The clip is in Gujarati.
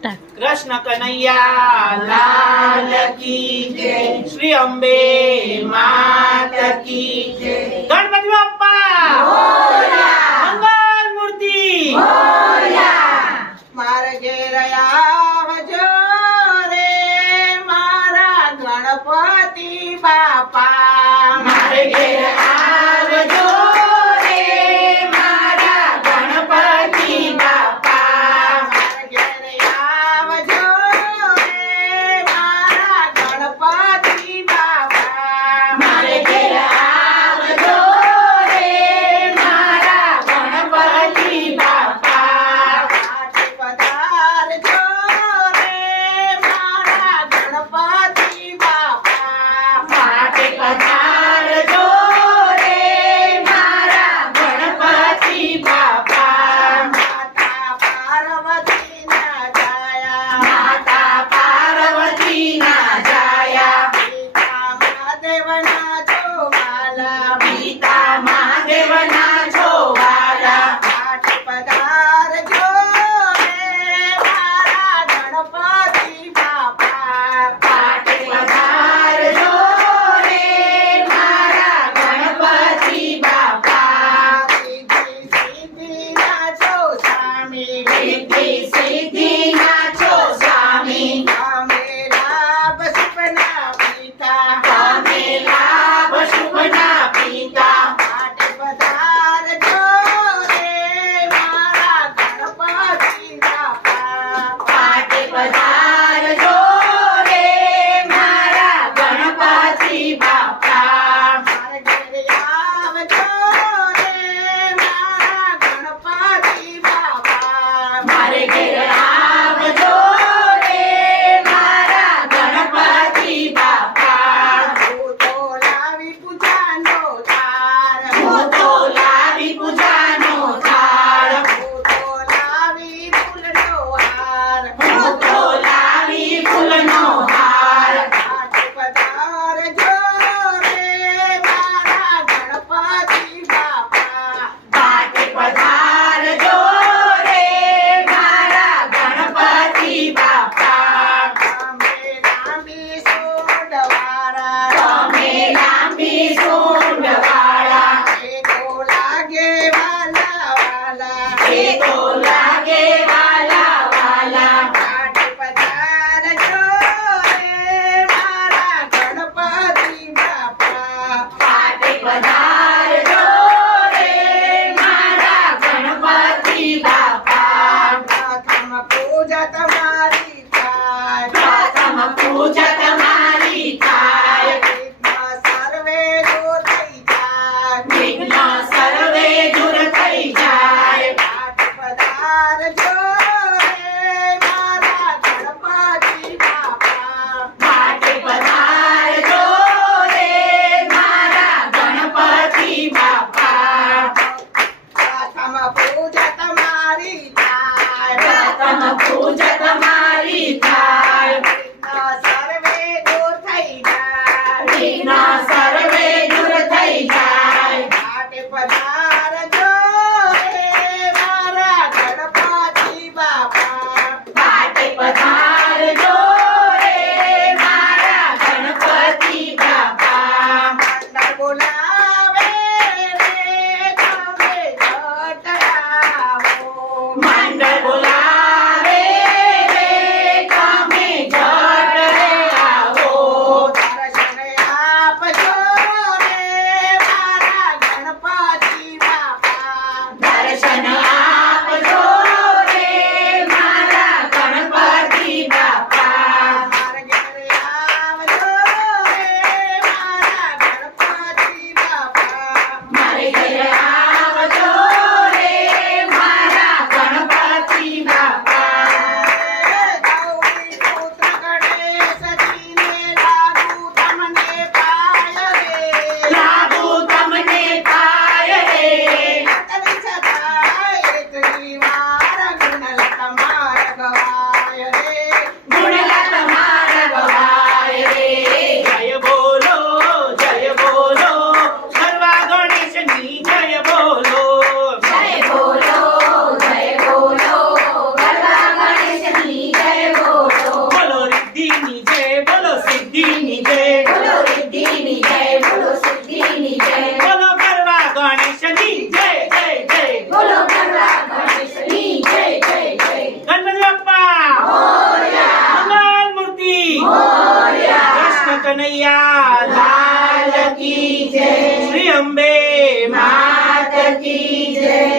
કૃષ્ણ કૃષ્ણ કનૈયા લાલ કી જય શ્રી અંબે માત કી જય ગણપતિ બાપ્પા મંગલ મૂર્તિ સિદ્ધિની જય. બોલો સિદ્ધિની જય બોલો સિદ્ધિની જય. બોલો કરવા ગણેશની જય જય જય. બોલો કરવા ગણેશની જય જય જય. ગણપતિ બાપ્પા મોરિયા મંગલ મૂર્તિ. મોરિયા કૃષ્ણ કનૈયા લાલ કી જય. શ્રી અંબે માત કી જય.